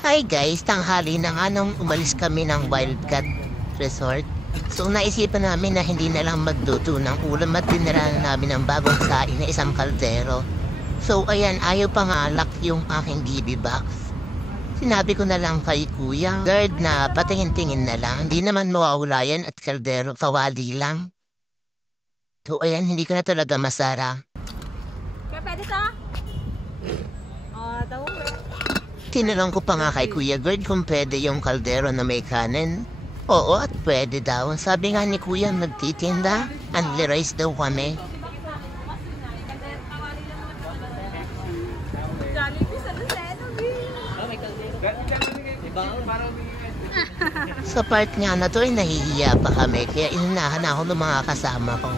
Hi guys, tanghali na nga nung umalis kami ng Wildcat Resort. So naisipan namin na hindi na lang magluto ng ulam at dinala namin ng bagong sain na isang kaldero. So ayan, ayaw pa nga alak yung aking GB box. Sinabi ko na lang kay kuya, guard na patingin-tingin na lang, hindi naman mawawala yan at kaldero, kawali lang. So ayan, hindi ko na talaga masara. Kaya pwede sa? Tawag. Tinanong ko pa nga kay Kuya Gerd kung pwede yung kaldero na may kanin. Oo, at pwede daw. Sabi nga ni Kuya nagtitinda, only rice daw kami. Sa part nga na to ay nahihiya pa kami, kaya inunahan ako ng mga kasama ko.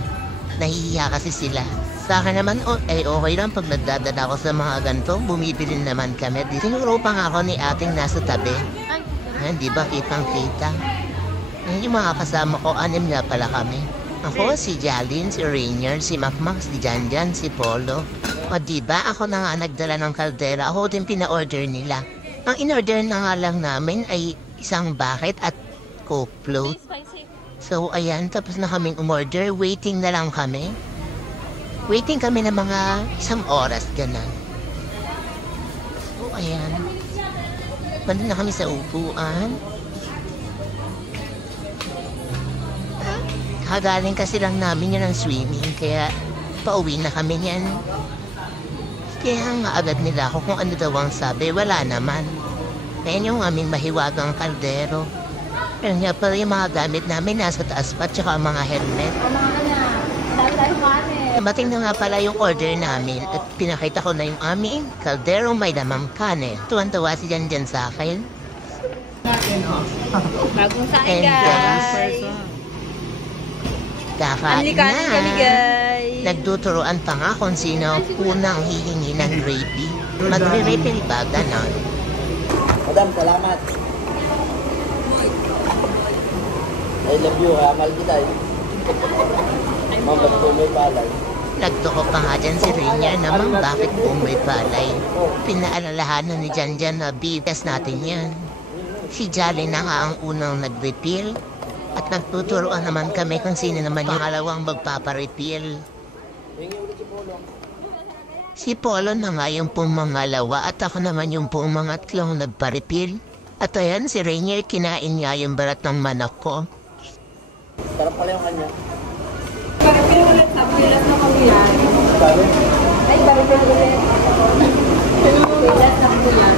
Nahihiya kasi sila. Sa akin naman, okay lang pag nagdadala ako sa mga ganito, bumibili naman kami. Tinuro pa nga ako ni ating nasa tabi. Hindi ba kitang-kita? Yung mga kasama ko, 6 na pala kami. Ako, si Jalin, si Rainier, si Macmac, si Janjan, si Polo. O diba, ako na nga nagdala ng kaldera. Ako din pina-order nila. Ang in-order na nga lang namin ay isang bucket at Coke float. So, ayan, tapos na kaming umorder. Waiting na lang kami. Waiting kami ng mga 1 oras, gano'n. So, ayan. Banda na kami sa upuan. Kagaling kasi lang namin yan ng swimming, kaya pauwi na kami yan. Kaya nga agad nila ako kung ano daw ang sabi, wala naman. Ayan yung aming mahiwagang kaldero. Pero nga pala yung mga gamit namin nasa taas pa, tsaka mga helmet. Mating na nga pala yung order namin at pinakita ko na yung aming kaldero may lamang kanin. Tuwan-tuwa si Janjan sa akin. Bagong sain, guys. Kakain na. Guys. Nagtuturoan pa nga kung sino unang hihingi ng gravy. Magre-refill ba? Ganon. Madam, salamat. I love you, ha? Mahal kita, eh. Ma'am, ba't po may palay? Nagtoko pa nga dyan si Rainier naman bakit po may palay. Pinaalalahanan ni Janjan na bigas natin yan. Si Jolly na nga ang unang nag-refill at nagtuturoan naman kami kung sino naman yung alawang magpaparefill. Si Polo na nga yung pumangalawa at ako naman yung pumangatlong nagpa-refill. At ayan, si Rainier kinain niya yung balat ng manok ko. Sarap pala yung kanya. Bakit kayo ulit sa pilas na kawiyan? Ay, bakit kayo ulit? Pilas na kawiyan.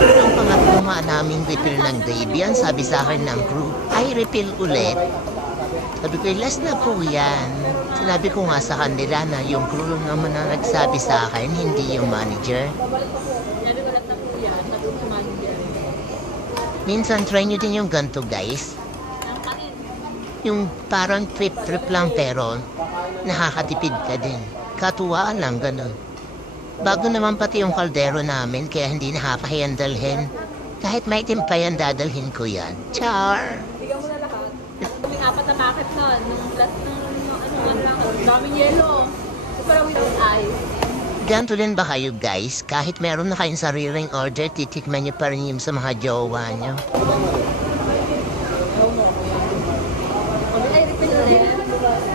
Ang pangatlo nga naming refill ng gravy, ang sabi sa akin ng crew, ay refill ulit. Sabi ko, last na po yan. Sinabi ko nga sa kanila na yung crew naman na nagsabi sa akin, hindi yung manager. Sabi ulit na po yan, sabi sa manager. Minsan, try nyo din yung ganito, guys. Yung parang trip-trip lang pero nakakatipid ka din. Katuwaan lang, ganun. Bago naman pati yung kaldero namin kaya hindi nakakahiyang dalhin. Kahit may timpay ang dadalhin ko yan. Char! Bigyan mo na lahat. May 4 na packet nun. Nung last nung daming yelo. Pero without ice. Ganto din ba kayo guys? Kahit meron na kayong sariling order, titikman nyo pa rin yung sa mga jowa nyo.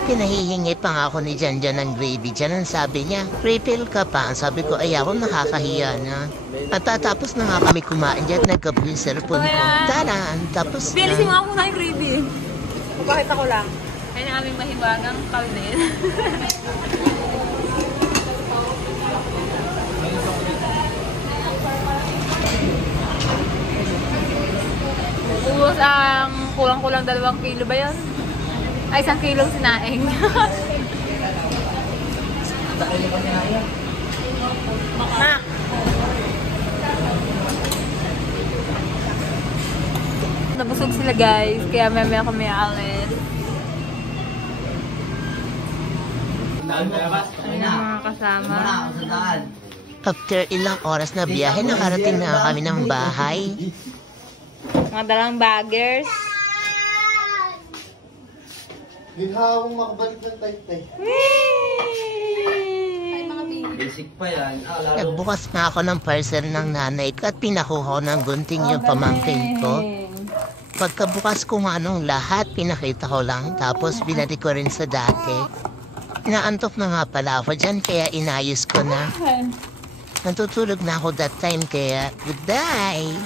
Pinahihingi pa nga ako ni Janjan ng gravy dyan. Ang sabi niya, refill ka pa. Ang sabi ko, ay ako nakakahiya na. At tatapos na nga kami kumain dyan, nagkabog yung cellphone ko. Taran, tapos na. Bilisin mo ako muna yung gravy. Bakit ako lang? Ay na aming mahiwagang kalder. Ubus ang kulang-kulang 2 kilo ba yun? Ay, 1 kilong sinaing. Mak! Nabusog sila guys, kaya may kami alis. Ay na mga kasama. After ilang oras na biyahe, nakarating na kami ng bahay. Mga dalang baggers. Linhawang makabalik ng tay-tay. Whee! Basic pa yan. Lalo. Nagbukas nga ako ng parcel ng nanay ko at pinakuha ko ng gunting yung pamangkin ko. Pagkabukas ko nga nung lahat, pinakita ko lang. Tapos binalik ko rin sa dati. Inaantok na nga pala ako dyan, kaya inayos ko na. Natutulog na ako that time, kaya goodbye!